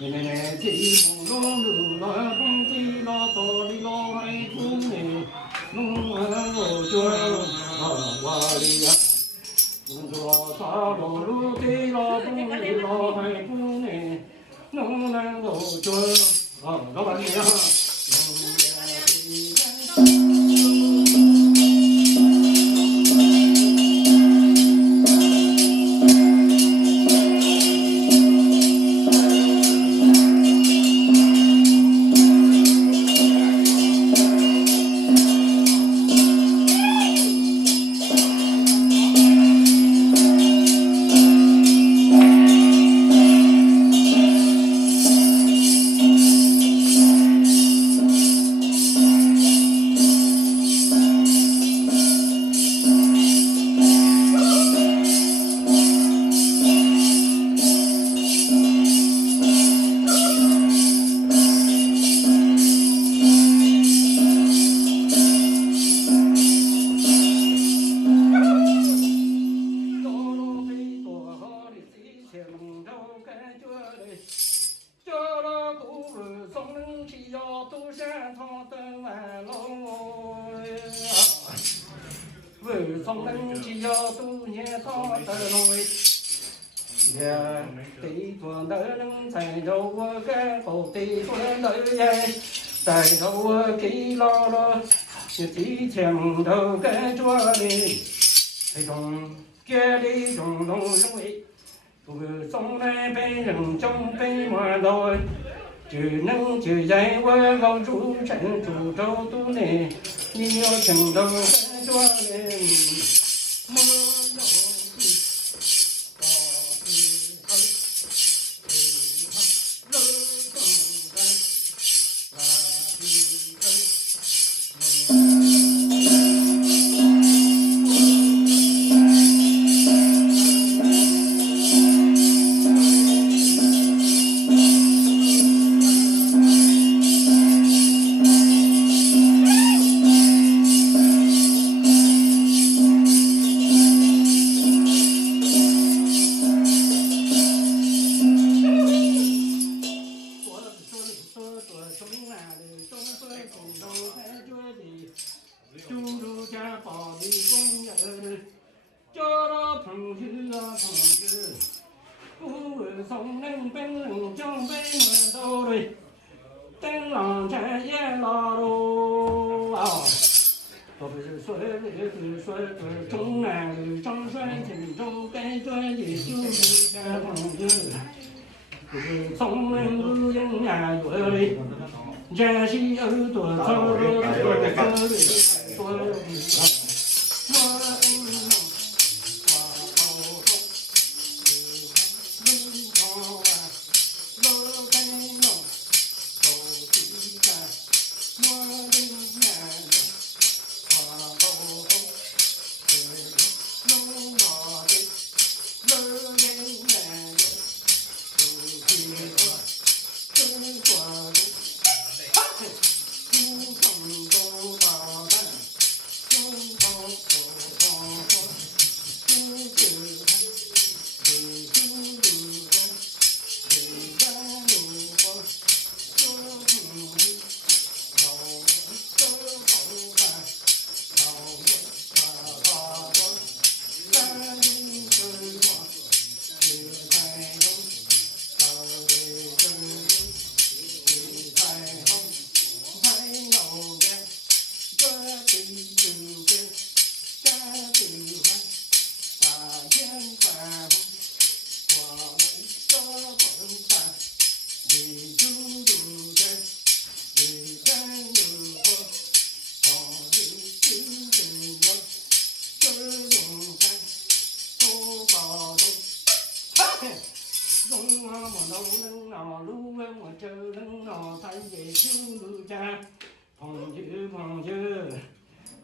nè nè chỉ mù lô lù lo bông ti lo to đi lo hay cũng nè nung ngô chua hoa đi à chua sa lô lù ti lo bông ti lo hay cũng nè nung ngô chua lo bánh đi à phong linh chỉ do tu nhẹ to tờ nổi giờ tỷ thuần đỡ nâng thầy đâu cái cổ tỷ thuần đỡ dây thầy đâu kỹ lo lo chỉ chèm đâu cái chúa đi thầy đồng kia đi đồng đồng giống ấy vừa sống đây bên rừng trong bên ngoài đồi trừ nâng trừ dây qua gạo chú trận chủ trâu tu nè nhiều chừng đâu cái chúa lên sống nên bên lưng trong bên ngoài đâu rồi tên lòng trái ye lo đồ tôi bây giờ xoay từ trong ngàn từ trong xoay thì trong cái xoay gì chưa cha thằng chưa sống nên lưu dân nhà vợ đi cha si ở tuổi thơ tôi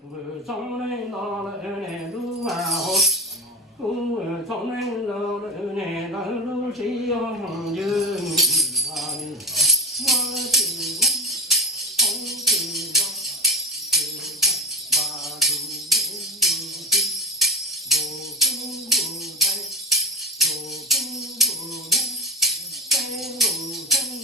vừa sống lên lo lại nè lú vào cũng vừa sống lên lo lại nè lo lú chỉ hồng dương Hãy subscribe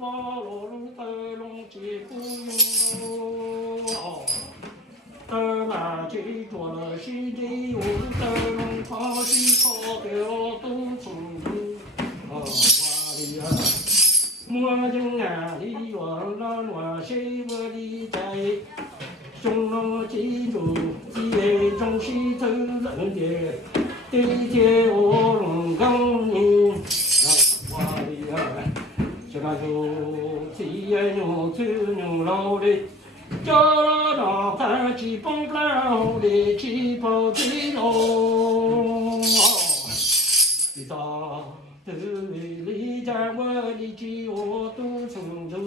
发罗鲁特龙吉不用喽。德玛吉着了西吉乌德龙卡西卡表都从头。瓦里亚。莫经啊里王拉诺西我里在。中罗记住，记中西走人的，地铁我龙岗你，瓦里亚，这个就记牛走牛老的，叫了那盘鸡蹦不了的鸡跑鸡喽，一到头里家我的鸡我都从头。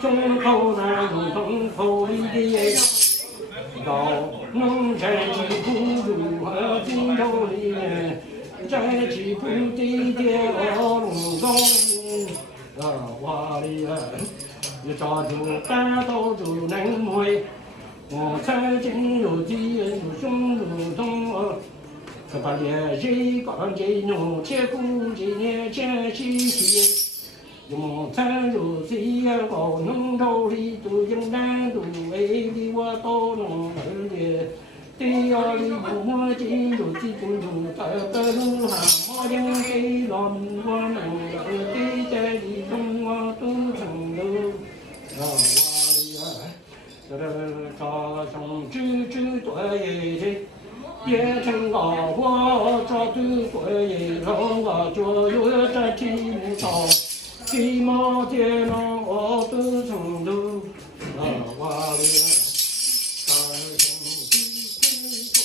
中口南路东口里的到农山几户如何金头里在几户地界龙宫瓦里一抓住大刀就能为我曾经有敌人有胸如东可把烈日刚进入切古几年前西天用餐如水啊，高农头里都应难度，为的我都能儿的。对呀，里莫进入几公路，他的路哈莫进给老民我能儿对在里中我都成了。我里啊，这早上知多一些。也成高我这对鬼也让我就有这题目到。鸡毛天龙我都成都，瓦里大兄弟对对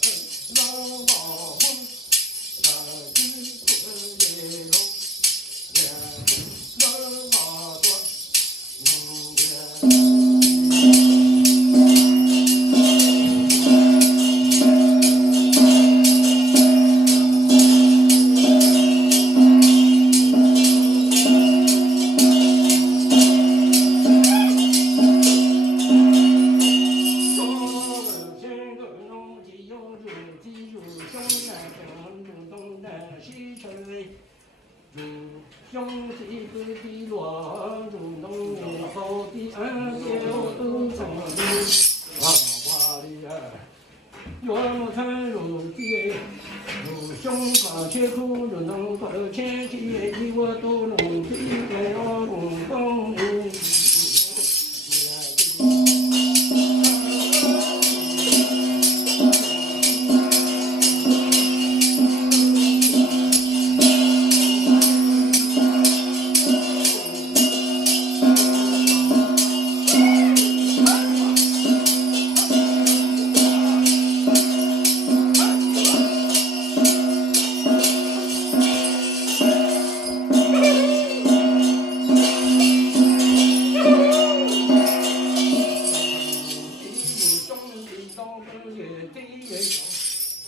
对，老马翁大弟对龙，老马多，兄弟个的乱，中东的好的俺就都成的，花里儿，远看如街，如胸口切苦如能头前起，我都能体会我公公。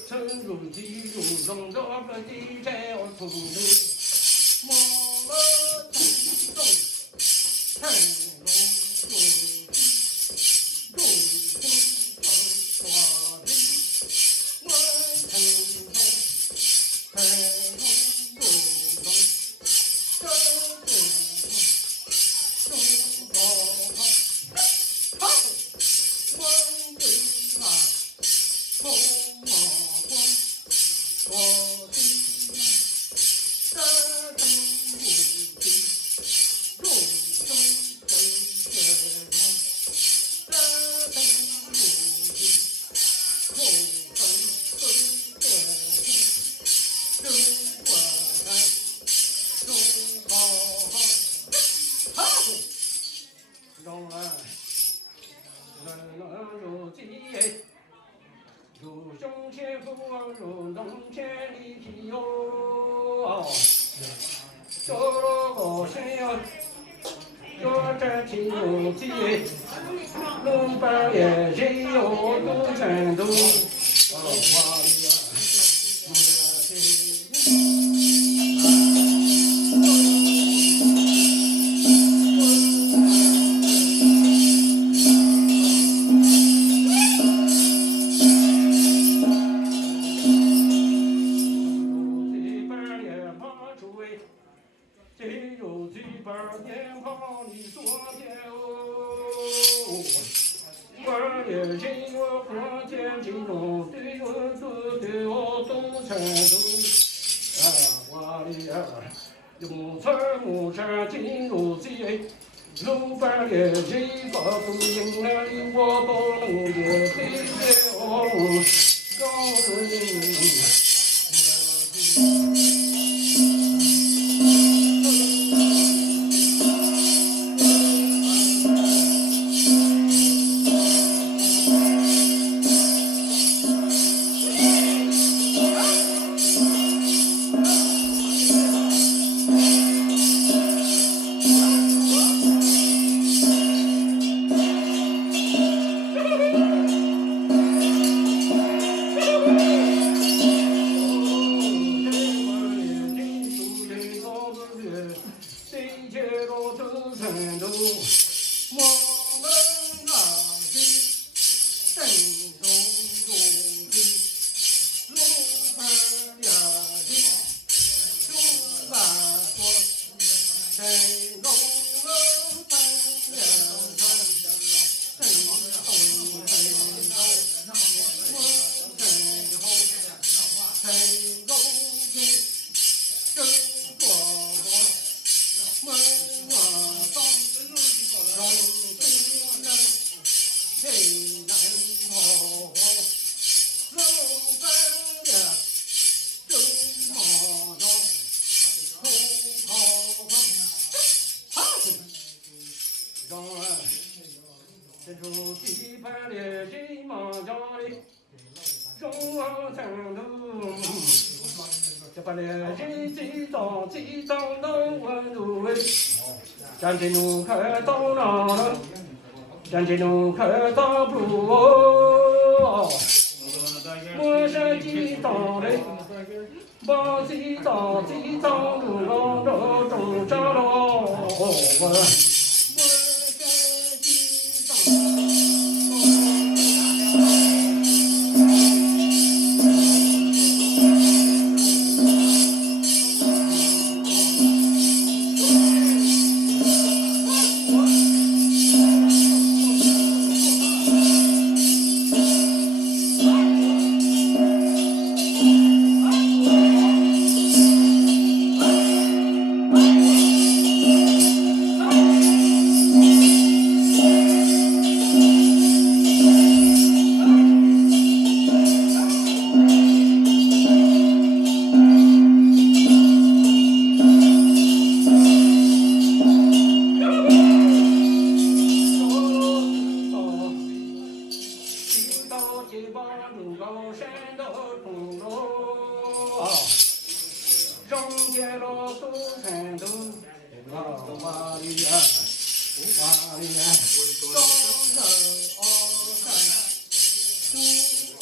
成如地如中这个地在我土里，莫了土中，成龙中中中长花地，我成龙成龙中中，这中中高好，我对啊，红毛。我的大东无敌，中中中正大东无敌，空中中正中国山，中好好，中啊，如今。如胸前父王如龙千里去哟，走了个山呀，要站起如鸡，龙板也谁有都成都，花里呀，只有几把鞭炮你说天哦，我也是我过天气弄对我做对我都成都，我的儿，用菜木山进入街，路边也是把不赢了我都能也对对哦，告诉你。这出地盘的金马家的中央成都，这把的几张都稳住位，将军路开到哪了？将军路开到不哦，我是几张的，把几张路往这中上了。里啊，哇里啊，东头哦山，东哦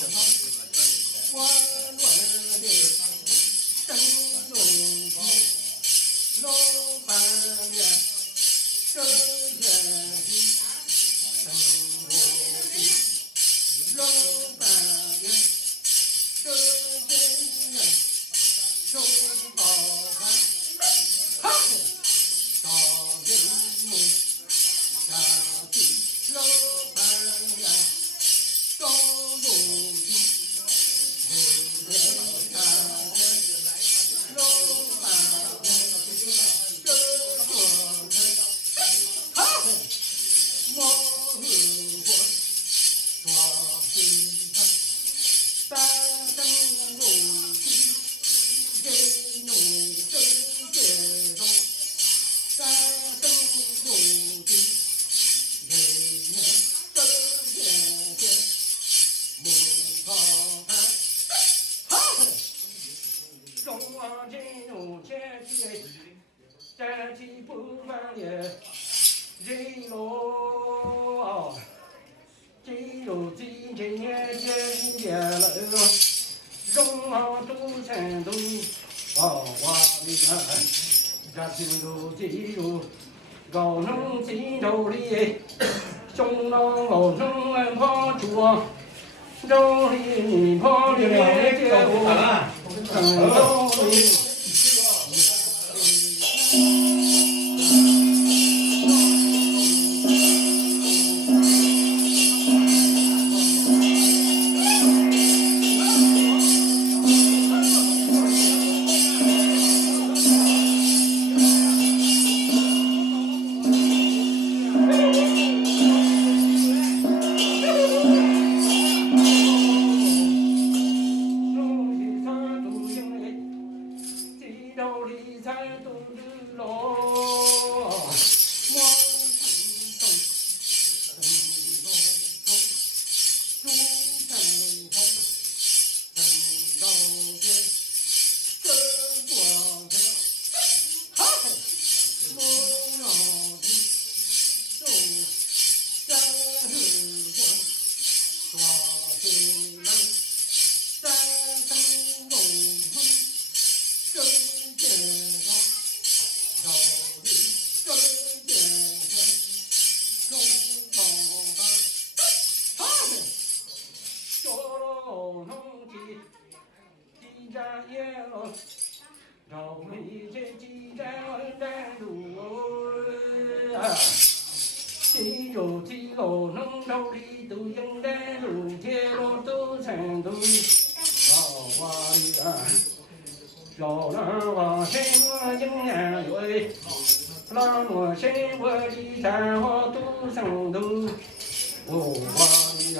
山，弯弯的灯笼的，老板呀，这人灯笼的，老板呀，这人呀，手高盘，哈！大人们下地老板呀，高楼的人人看着老板呀，这个看，哈！我和我抓紧他，大灯笼的给侬正接着。大灯笼的人人都见见，木头盘，好，中华金融前期战绩不满也，人罗金融今年见见了，中华都成都华丽啊。家庭路记录，高能金州里，中郎老生安跑出，州里你跑里接我，州里。绕回这几站站路啊，几路几路能走里都应该路，铁路都成都哇呀，小人往谁我应眼为，那我谁我的山河都成都哇呀，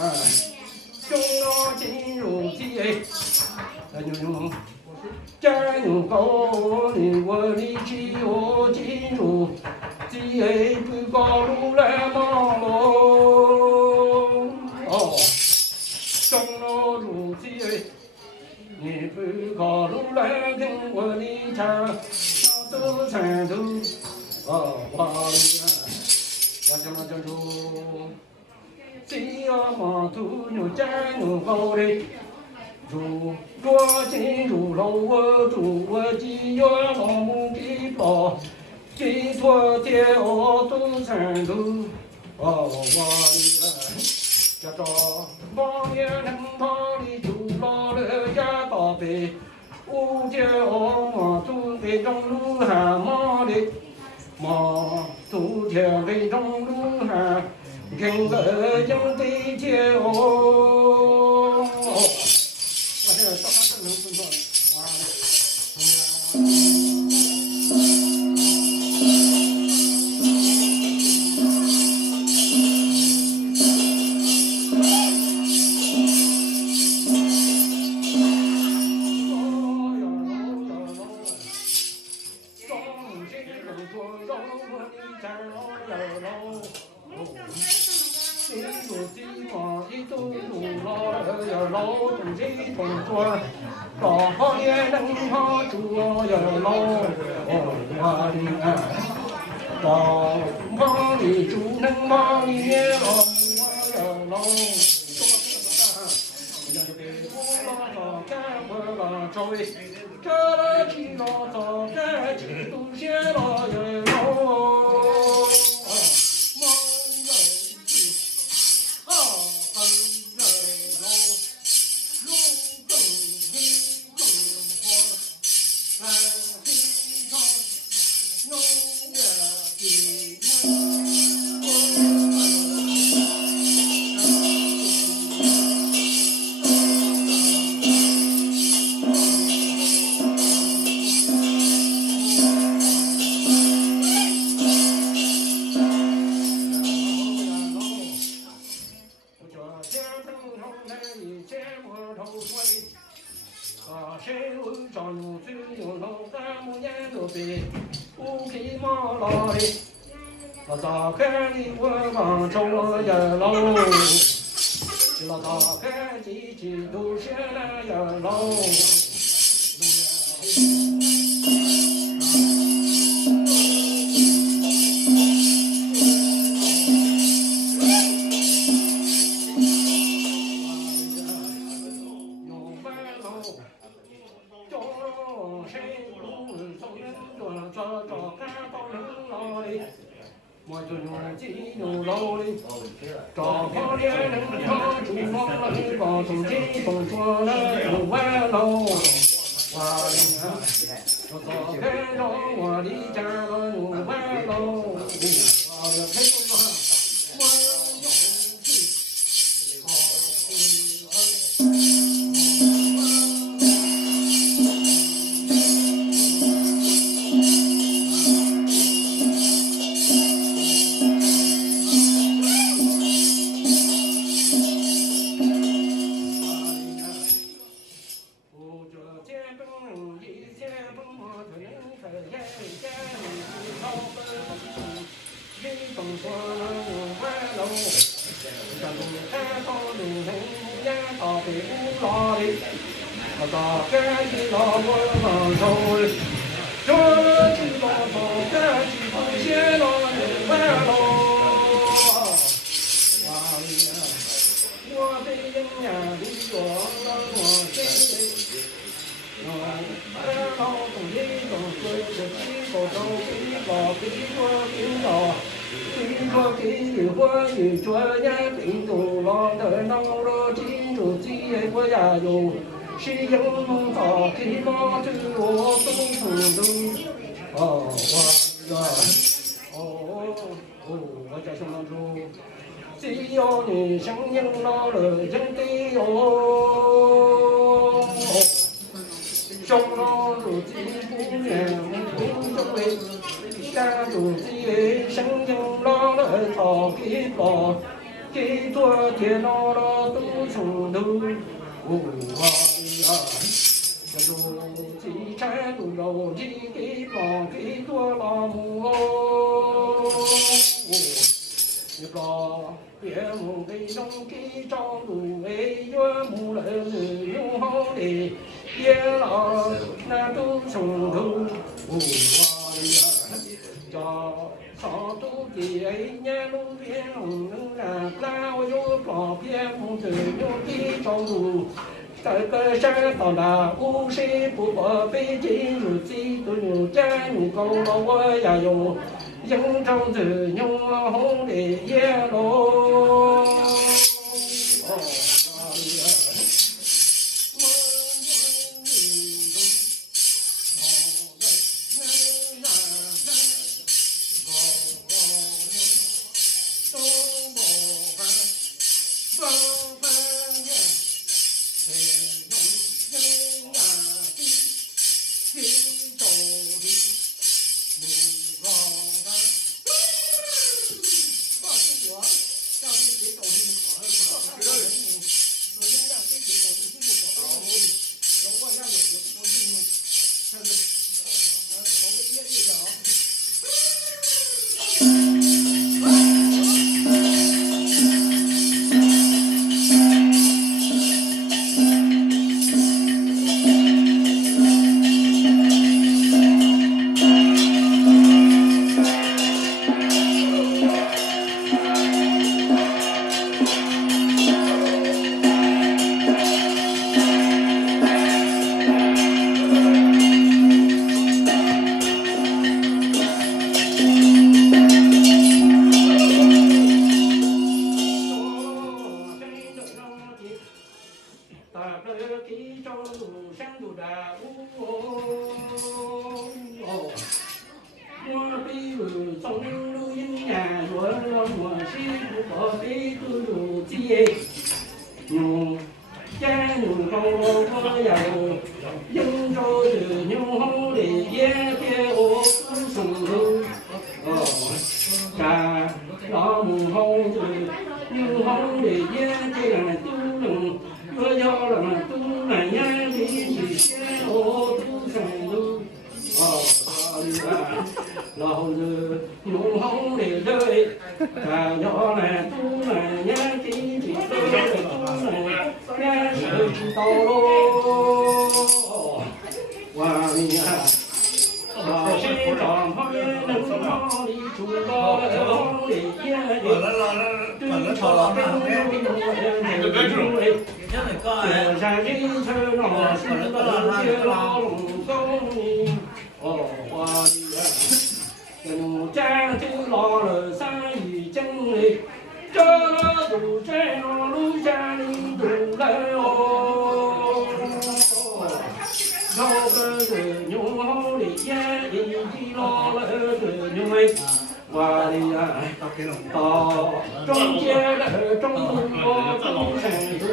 中国进入几哎，加油高你我的起我进入，只爱不高路来忙喽。哦，中路路只爱你不高路来跟我的唱，都成都哇呀，家乡那叫做，只要忙都有加油高的。如若进入了我主我只要老母的宝，寄托天我都成都我呀，家着望眼能跑的就老了呀宝贝，我家我都给中路还忙的忙都天给中路还跟个应对天哦。这个到他这能分错，哇！老东西同桌，大好也能好住呀老哇的，老忙里住能忙里面老我要老。周围，这了起了早，这几都写了人喽。忙人去，好很人喽。路更黑更黄，蓝黑长，农业地谁会上路最有老三木年都背，乌皮马拉的，我打开的我往中呀老，我打开机器都写了呀老。我就用金牛老的，找旁边人唱出我了，把从金风说了就完了。我早该让我的家了就完了，我要开动了，我要去，我打开的老我往手里，这几把刀，这几把线了，完了。我的人呀，你说我心里，老东西都是几个都几个给我一转眼病都老的老了，进入几个呀哟。是应到的马子我都不能我叫什么主？只要你声音老了，真的哟。上了如今不念不作为，下如今声音老了操给包，给昨天老了都从头。这如今山路有几给帮给多老母一个别母给中给张路为岳母了有好的也老那都从头叫上都的年路边路啊，那我有旁边母子有给张路。这个山上那无谁不把北京如今都有战路高了，我也有营长子牛红的野喽。从人路因呀，若我是不可被不如己。家女好我呀，应州的牛好的也别我不生路。家老母好的牛好的也别人都能，我要人都能呀，你先我不生路。老子用好的人，咱要来都能呀，经济都能呀，是知道喽。我呀，我是长跑也能跑的，出高了的也得，对朝政的人为。雪山人车老是老街老龙沟里，我呀，家就老了三一经嘞，这了都在那路下里都来哦。要个是牛好的也一老了是牛哎。我的呀，到中间的中国中山路。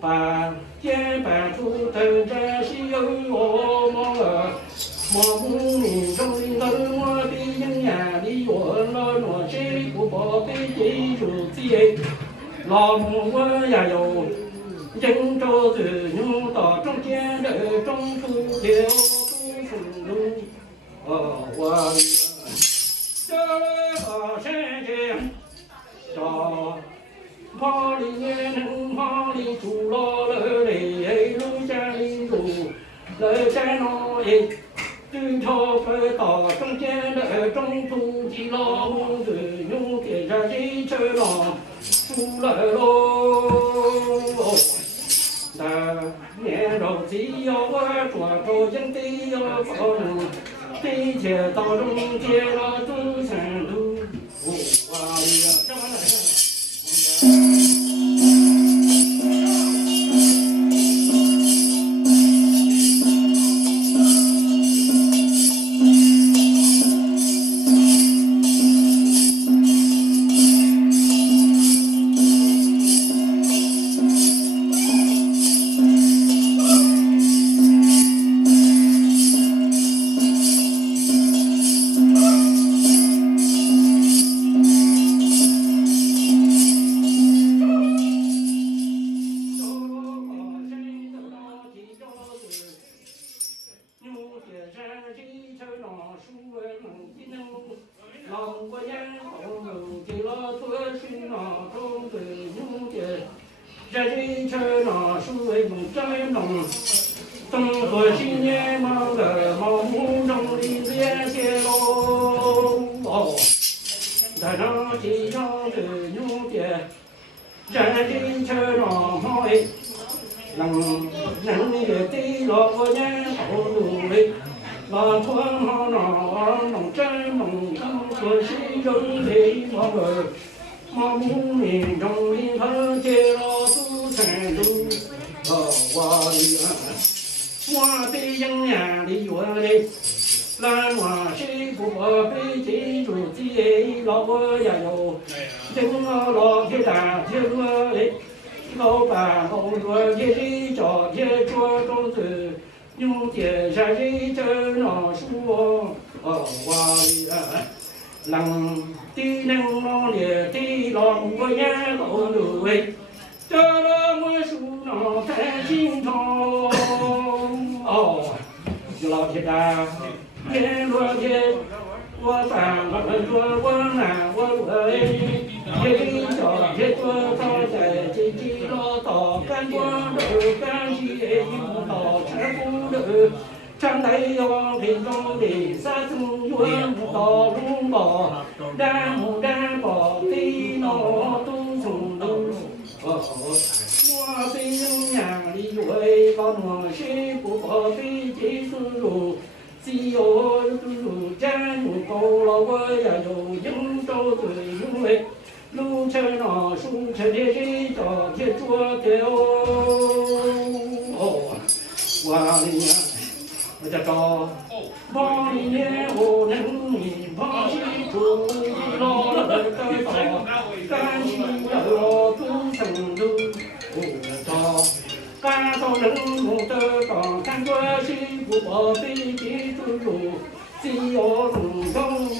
把肩膀出头这是有我么个，我不明中的头我的营养里我那谁不把被记住记，老母我也有人着子牛到中间的中途留不顺路，我这个山间到。跑里也能跑里出了了嘞，路下里路，来在那里，对头快到中间的中途的老母子，用点上一车郎出来喽。那年头只要我抓住人的要跑路，地铁到中间了中山路，哇呀，这么来。我的营养里我的，咱我是不被记住记，老我也有，听我老铁大听我的，老板老我也是找也做种子，用点上一针老树，我的，能的能老的的老我也老路哎，这了我树那看心肠。老铁啊，天罗天，我把我说我拿我为，也给小也做到在自己老道干过的干起有道吃不的。长太阳平中的三层云道路嘛，然后然后地脑都从头。我被人家的为高我是不怕被技术路，只要路站路高了我也有应招最因为路程那数车的是找铁做的哦，我的呀。我叫找把你年我能你把西出一老了的道，干西了都成都找，干到人我的道，看过西不把飞机出路，只要能动你。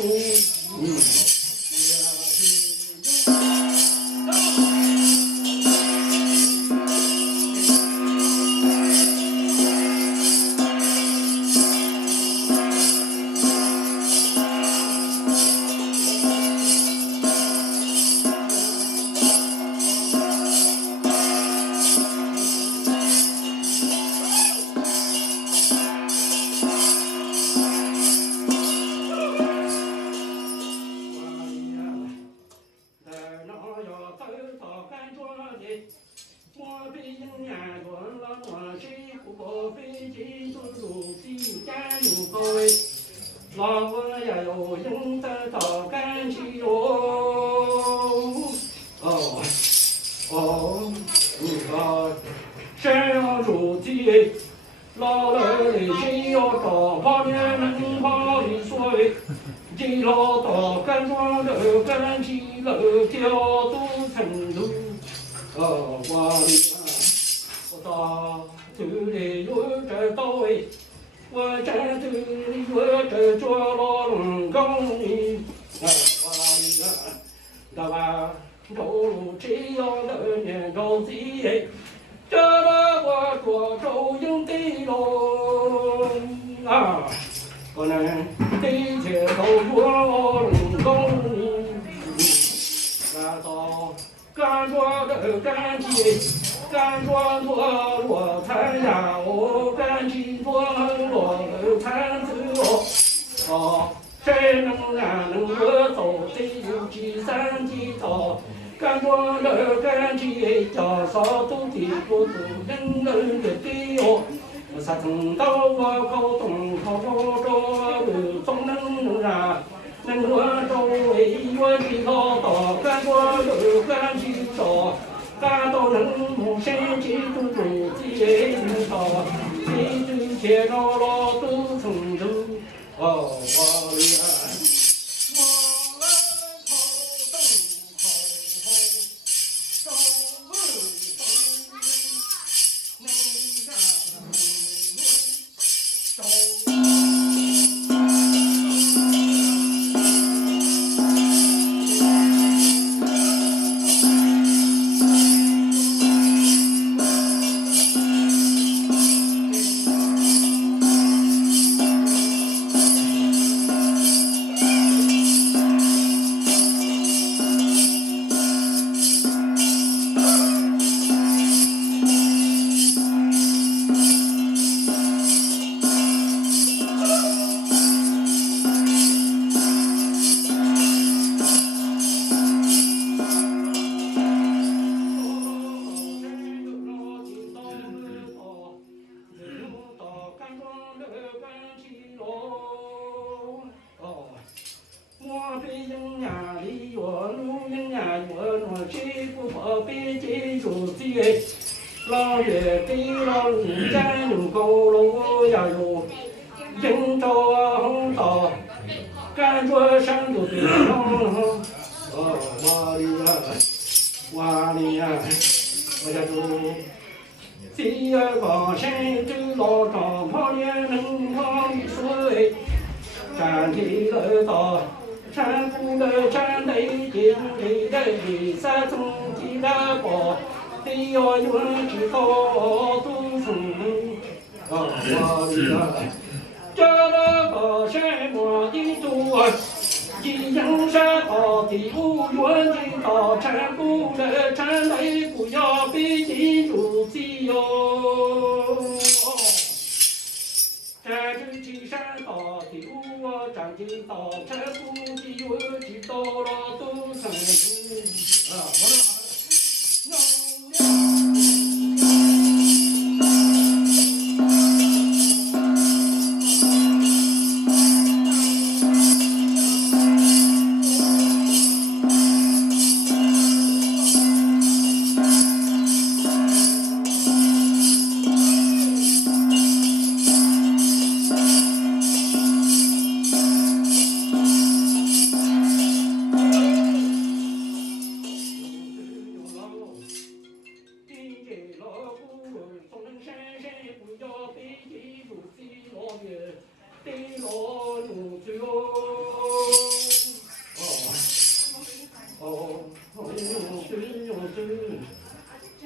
我被人家问了我是不过飞机走路的干有各位，那我也有用得到感情哟。哦哦，山上住的老人的心要找旁边能跑的所谓，几老道干庄的干起了条都成路。我到这里有这到位，我站这里有这做老龙岗的，那吧，走路这样的年着急，这把我做周应的喽啊，可能这些都做老龙岗的，那到。干着的干起，干着我参加我干起做我参子哦，谁能让我走这有几三几道，干着的干起叫少都的不都人人的对哦，啥层到我口中口着总能让。能我周围我的老道，干过路干去找，干到人木山去都住几人道，你就见到老都从头哦我呀。我被人家的月路人家月我谁不怕被记住的，老月给老人家用高楼呀哟，人着红道，感觉上就对了。我的呀，我家住。第二个山州老张旁边能旁水，站起了道，山谷的山内顶里的三层几大包，得要用知道都成我的这个什么的多。地无缘的道成不得成为不要被记住记哟。站着金山大地无我站的道成不的我知道了都成啊，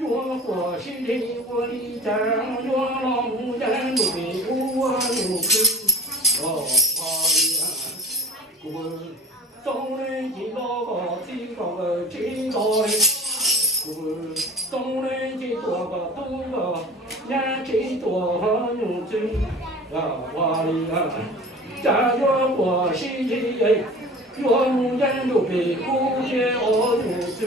我我是的我的家，我老母人都给我努力。哦，我总人见到个知道个知道的，我总人见到个多个，人知道努力。啊，我的家园我是的，我母人都给我努力。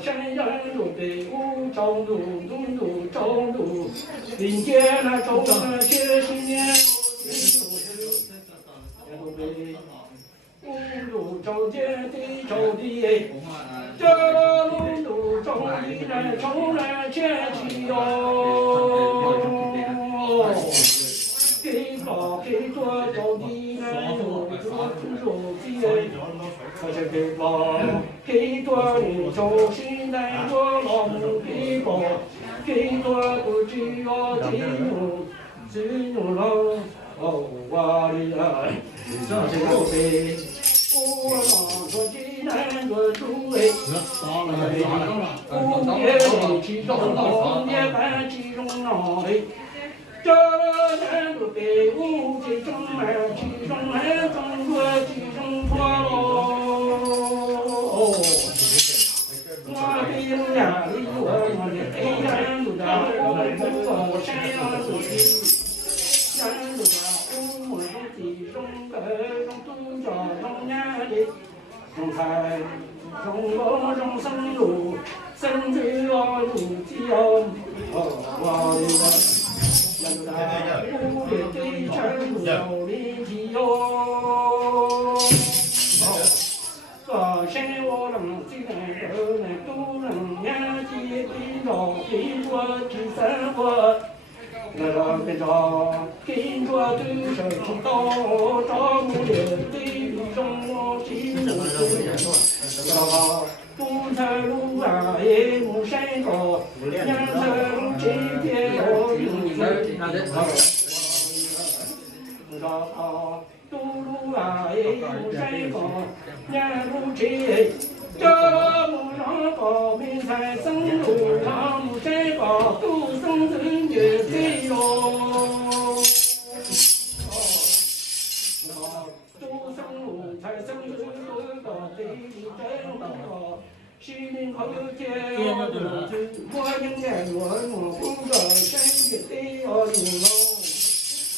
山人路北无朝路，路朝路，林间那朝那些十年，路朝见地朝地，这路朝地那朝那前去哟，给高给多朝地那路路地。我是给包，给多你手心来我老母给包，给多不只要金牛了，哦我的爱，这个背，我老说济南个主哎，五月里去中东，也办起中脑哎。这南个北五其中二，其中二中国其中错喽。我兵呀里我的北山路的我山呀路的山路的我的中个中都叫中呀的中台中国中生路生子我路的哦我的。不列对称有力气哟，个生我能只能够能都能眼睛盯着盯着第三个，那个跟着跟着对手出道，照顾了对中我心中的。不才路啊，也木山高，两才路这边有路子，都路啊，也木山高，两路这，这木上高，明才生路上木山高，都生人也对哟。都生路才生人个对真个。西林口街我应该我不个山的地我路喽，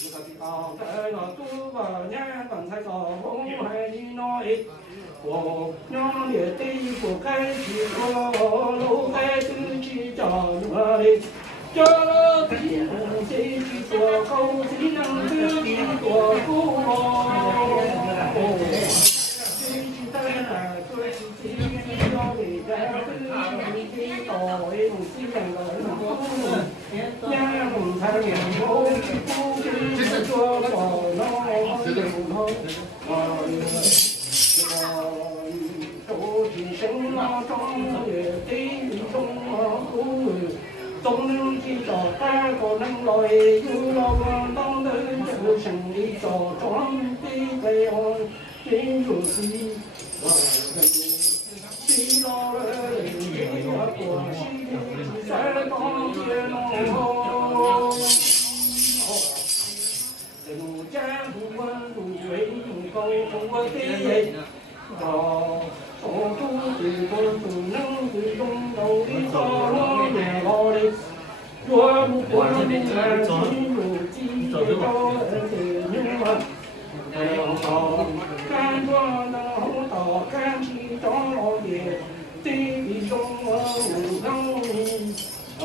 你看到在那都把年刚才到红海里来，我娘的地不该去过，路在自己家那里，这了地不谁去做狗谁能自己做不哦。总能去找大个能来，有了我当的这胜利找装的在我真如意。知道了，你我过西的三当天喽。我不管你们进入几多人啊，看着能到看起着也，地中无能我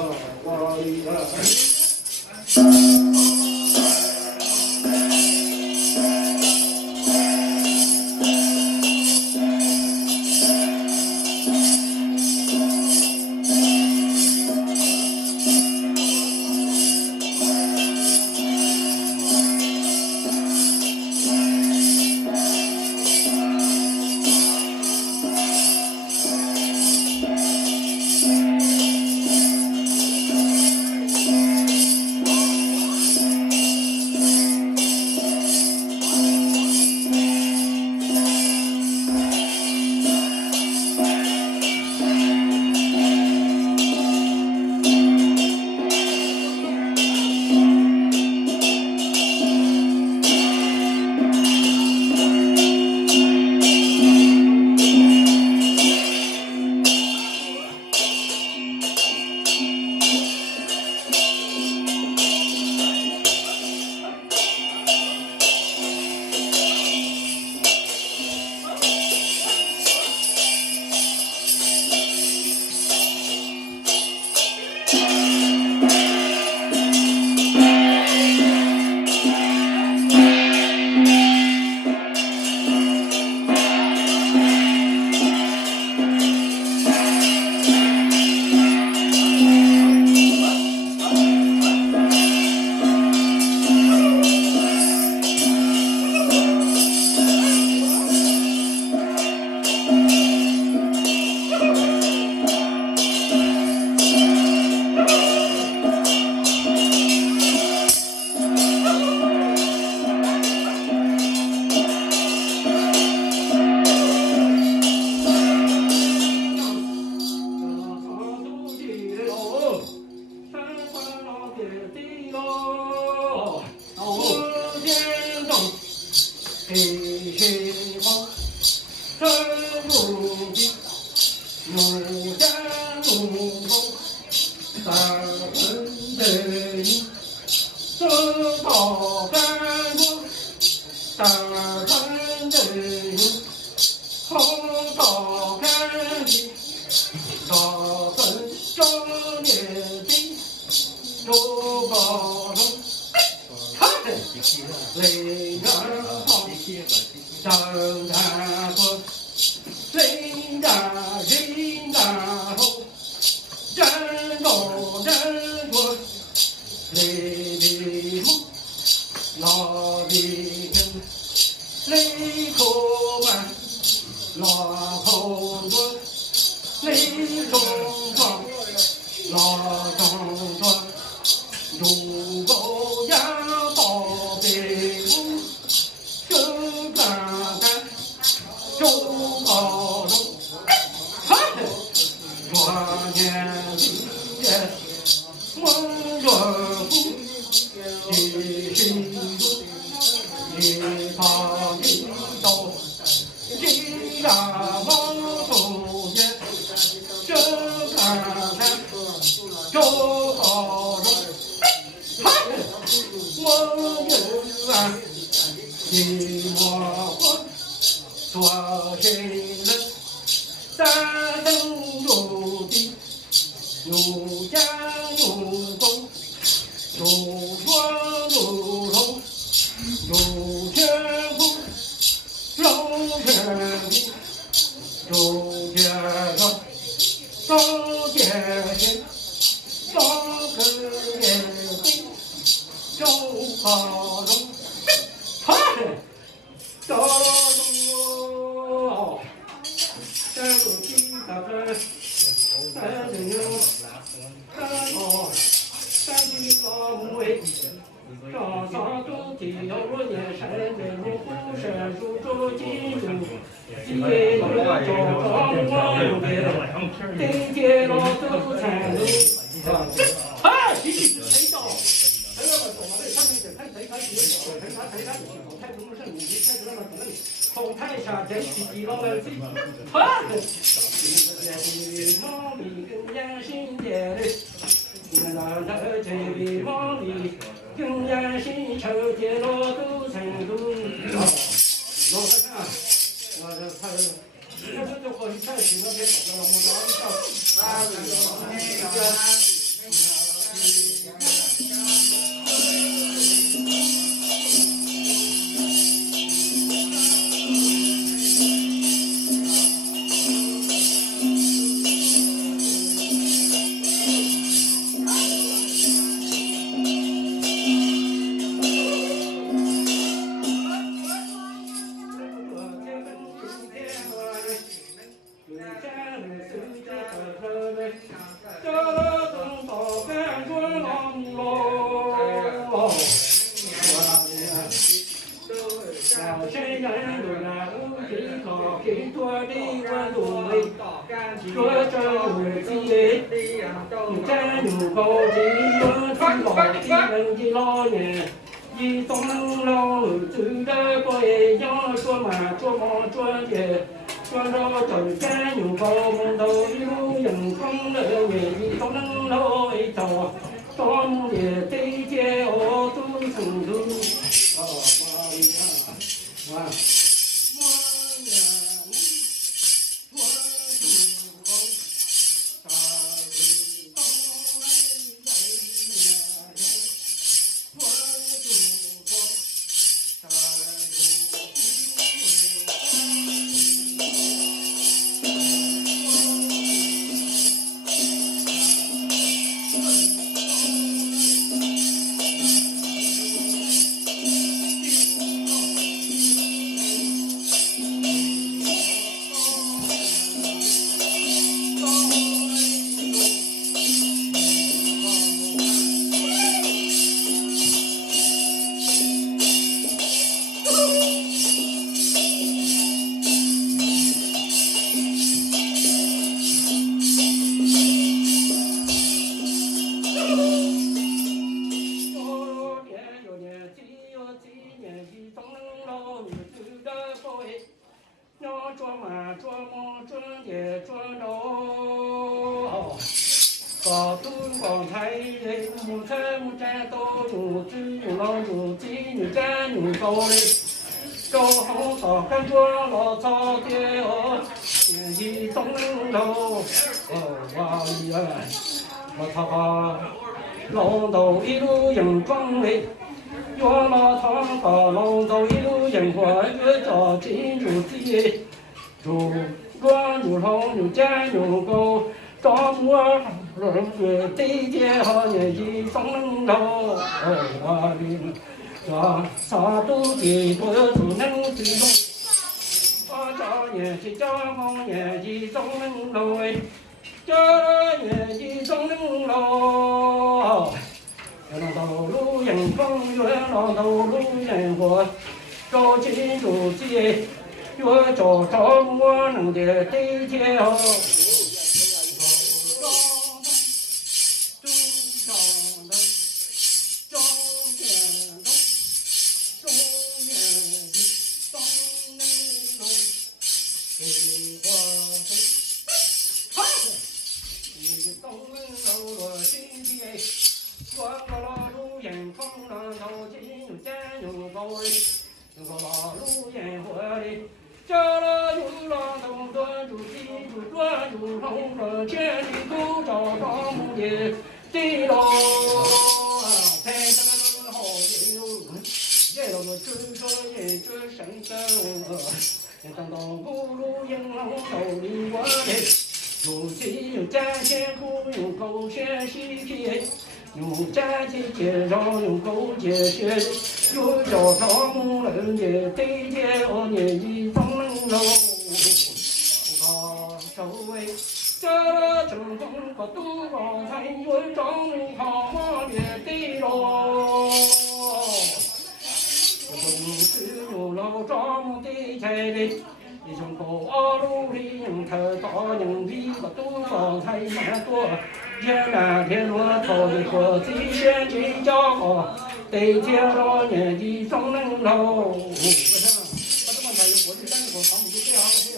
这里梦里，永远是秋天落都成都。老和尚，我这他，这就好像行了，别搞了，我找一找。一东楼走的过一样，做嘛做梦做的，做到走间有个梦到有人光的你一东楼一走，到梦的对街哦都成都，哇。高度光彩的木材木栈道路，只有老有鸡女站女高的，高红草干过老草地哦，一东楼哇呀，我操吧，龙头一路迎风的，月老长高龙头一路迎火月照金如地，如光如红如尖如高。朝暮人月对街好年纪松楼，我的啥都记不住能记住。我叫年纪叫我年纪松楼哎，叫年纪松楼。月亮道路迎风，月亮道路迎火，照金如街，月照朝暮人的对街好。当当咕噜迎龙头里我嘞，有鸡有战线苦，有狗血西皮，有战旗街上有狗结血，有脚上木人的对街我年一中楼，我周围这成功个都高才有中好我的对喽。有老张的菜里，一种高路里人头大人比个多少菜蛮多，天南天落头的火鸡先去叫好，对天老年的中人喽。我这么才有火鸡，但是我他们就这样子。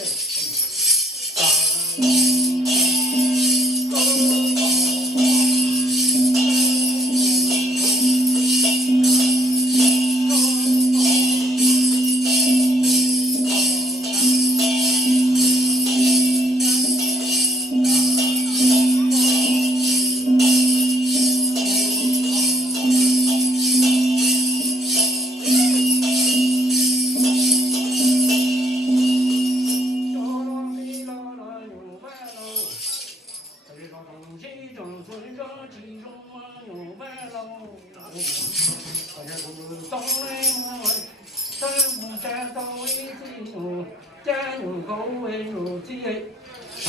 东来我山不山高为基础，家有高为如基，三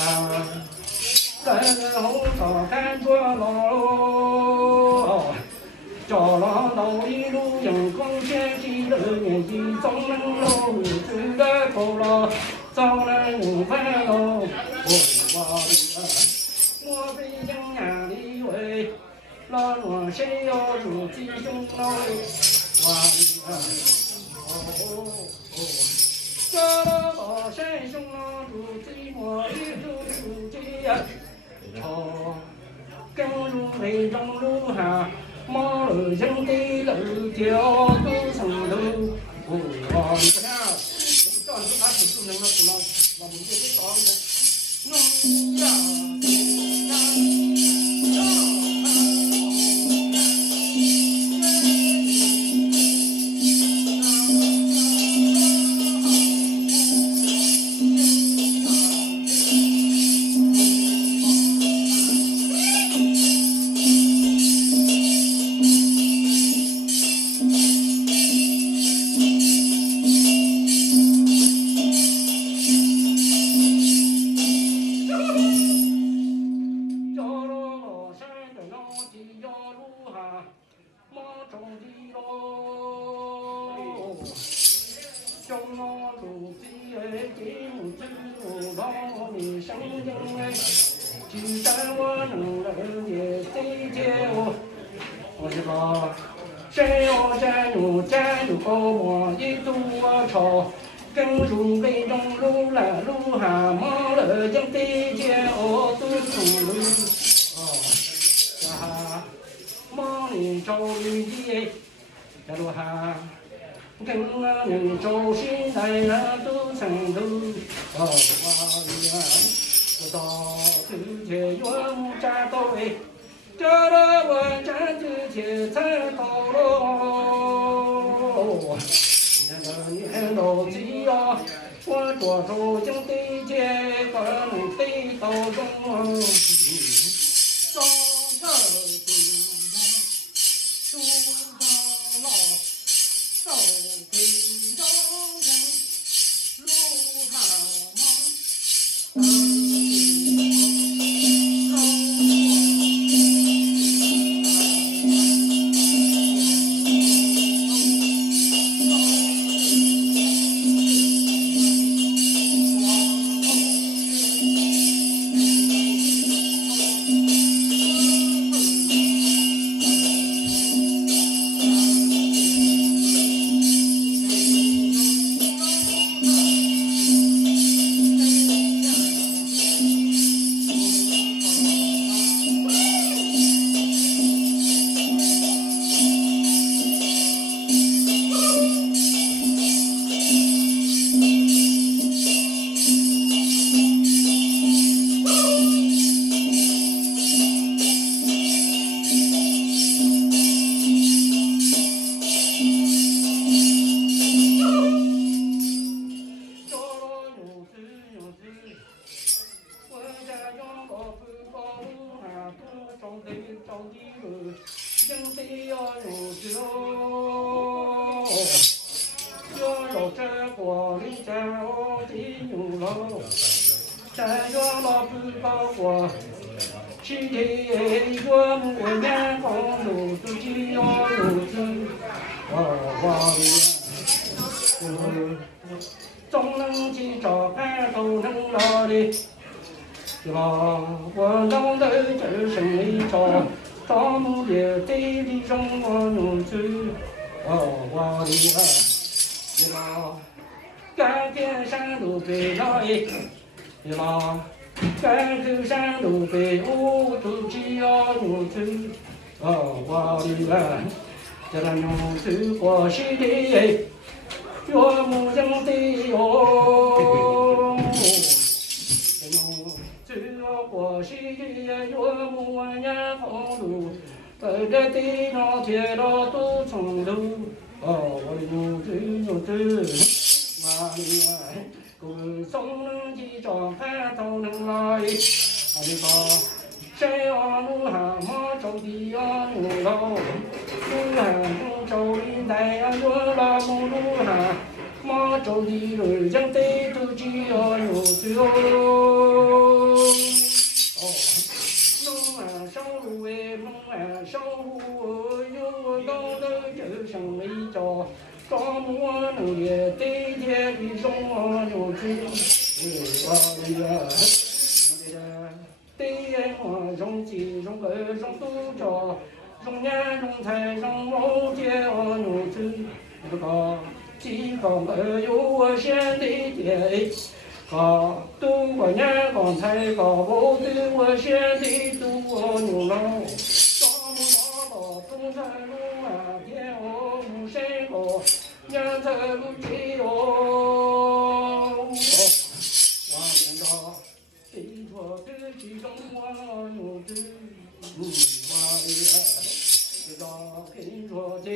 红草看着老。叫郎到一路阳光前几了年纪，总能路去的够了，早能烦恼。我北京呀里喂，老罗谁要入鸡胸老这老山兄老入鸡我一入鸡呀，跟入内中路哈。马儿人的路条都成路，你看，我们这样子，他只能那我们就得搞一个农呀。山哟山哟山哟高我一路朝，跟入北中路来路哈马了将地界哦都出路呀，马里找雨地，这路哈跟我们找心来了都成路呀，我到土界原木扎到位。这了我站之前才到喽，年老几呀，我着手将对接跟飞到中，上个对中到老，到北上城路上嘛。山上老子高过，西天月木年光如自己要如此，总能去找看都能拿的，我能在这生里找木的地里上我如此，干天山路北来。干口山路北我都只要牛吃，我的这个牛吃过西的，岳母人的哟，牛吃过西的岳母人红路，在这地上铁道都从路，我的牛吃，妈的。故松能记着看都能来，你说谁要路蛤蟆种地要路喽？州里来呀，有了木路哈，马州里人将得都只要有最哦。龙啊上路哎，龙啊上路，有高头就像一着，张木能也得天的中啊有最，哎呀，对呀，我中鸡中个中都着。中年中财上老天我子，那个几个没有我现的爹，个都过年刚才个我对我现的都我牛郎，张木大宝中山路啊，天我木山高，年财路去哟，我听着，谁说自己中我牛子，我的。知道跟着的，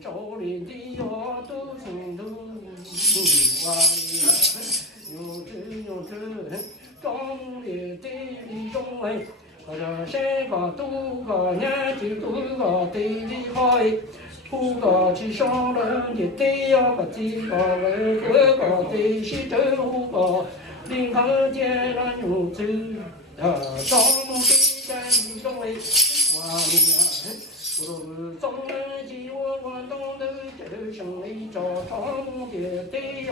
手里的药都成都，哇哩有知有知，张里地里中哎，我这山个都个年纪都个地里好哎，不个去上人的地呀个地个人个个地西周个，林肯见了有知，张的在里中哎，哇哩不如中人记我东头就像一着长的对呀，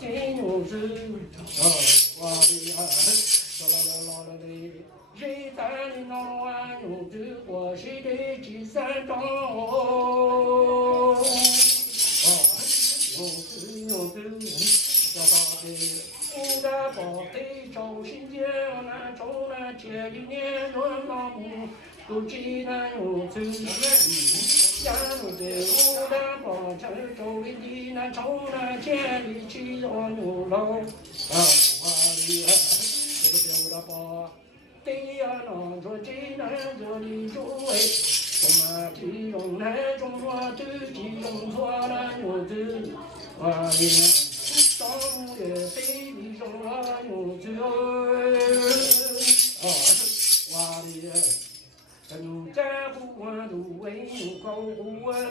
金牛是哇哩啦啦的，谁在你那玩用这个谁的第三章哦，用这大的。五大宝对周新建南周南前一年轮老母。都济南有最家路的五大宝城州里的南城南千里去要牛老哇哩这个五大宝对呀那着济南这里诸位中啊其中南中啊都其中错了牛子哇哩上也对你中啊牛子哇哩人家不管路为高户的，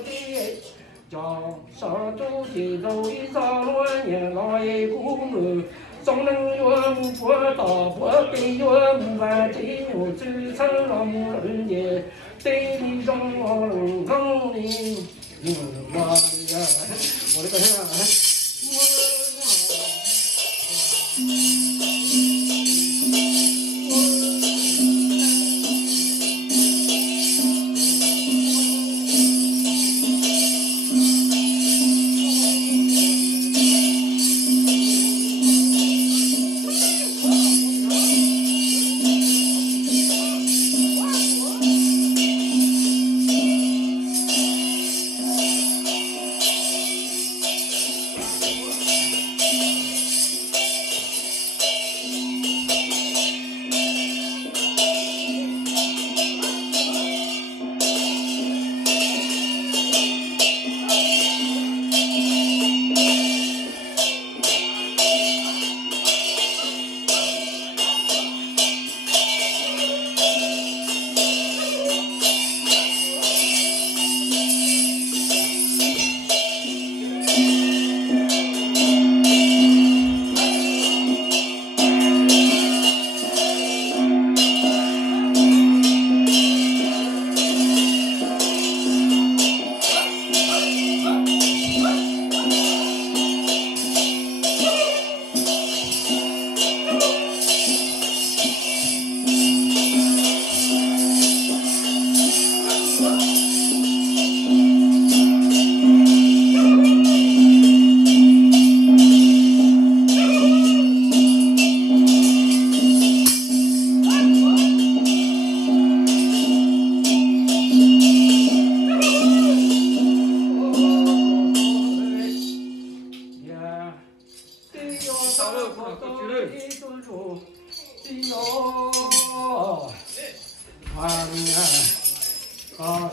叫上都街头一上乱年老爷不母，总能有不大不给有不完的有最惨了木人的，对你中我能讲你，我的呀，我的个呀，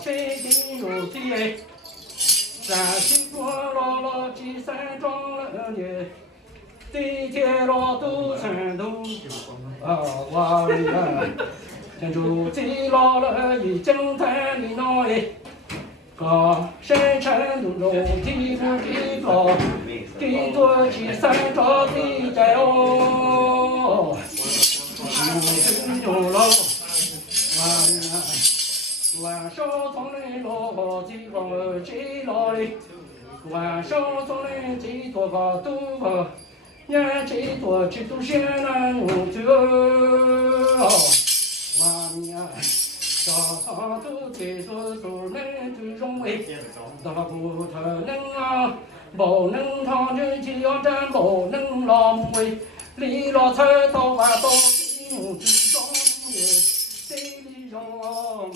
谁定有的？山西过了几山庄了呢？地铁了都山东哇呀！天主记了一整坛的那哎，高山山路路地不地高，地多起三朝地在哦，有了晚上从来落地方起来，晚上从来几多个都个，年几多几都先难去哦，晚年。早上都得做做人最容易，那不可能啊，不能唱人就要站，不能浪费，离了菜刀把刀心之中也得利用哦。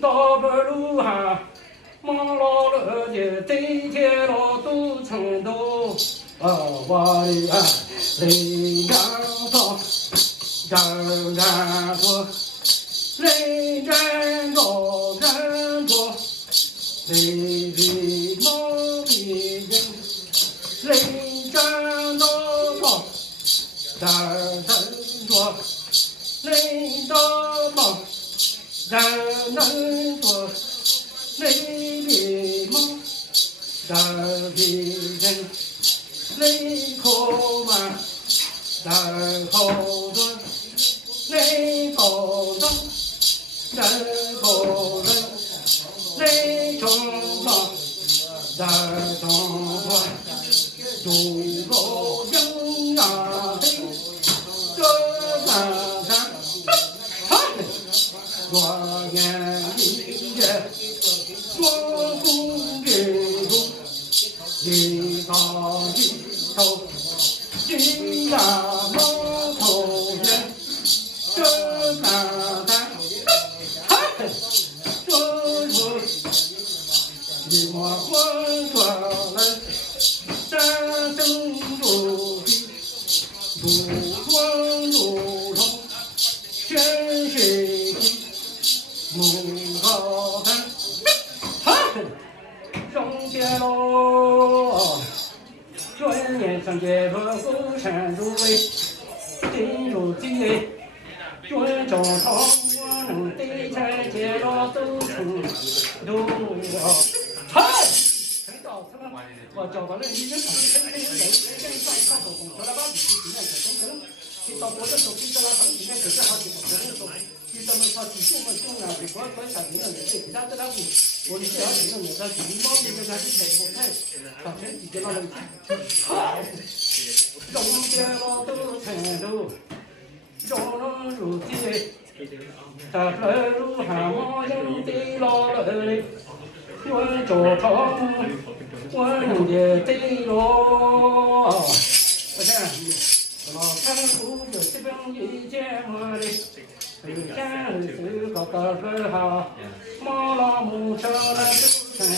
到北路哈，忙老了的对天老都成都，我的雷阳头，人人多，雷人多人多，雷雷毛皮人，雷人多多，人人多，雷多多。人人多，雷比梦，人比人，雷可慢，人好多，雷好多，人好人，雷中多，人中多，中国人呀嘿，这山山。我眼里的我不给路，一到一头，一呀毛头人，这哪单，嗨，这我一抹混出来，山登陆地，不光路通，全是地。木高山，哈，上街喽！春年上街和富山入围，进入街，春中桃花能对菜街了都成都了，嗨！我找到了一人场，真有人，人上一上手工，说了把自己里面可工程，去到国的手机在那厂里面可是好几个人手。就这么说，几十分钟啊，就光小平的人，其他的那股，我们这小平的人，他皮毛的那是全部看，早晨几点那人看，中间老都成都，中路如地， ta lơ lu hà mò dân tì lo lơ đi quân chỗ thọ quân địa tì lo lo khăn u được tiếp bên gì che mưa đi từ cha từ có tờ cơ hà mò lo mù cho la tu thành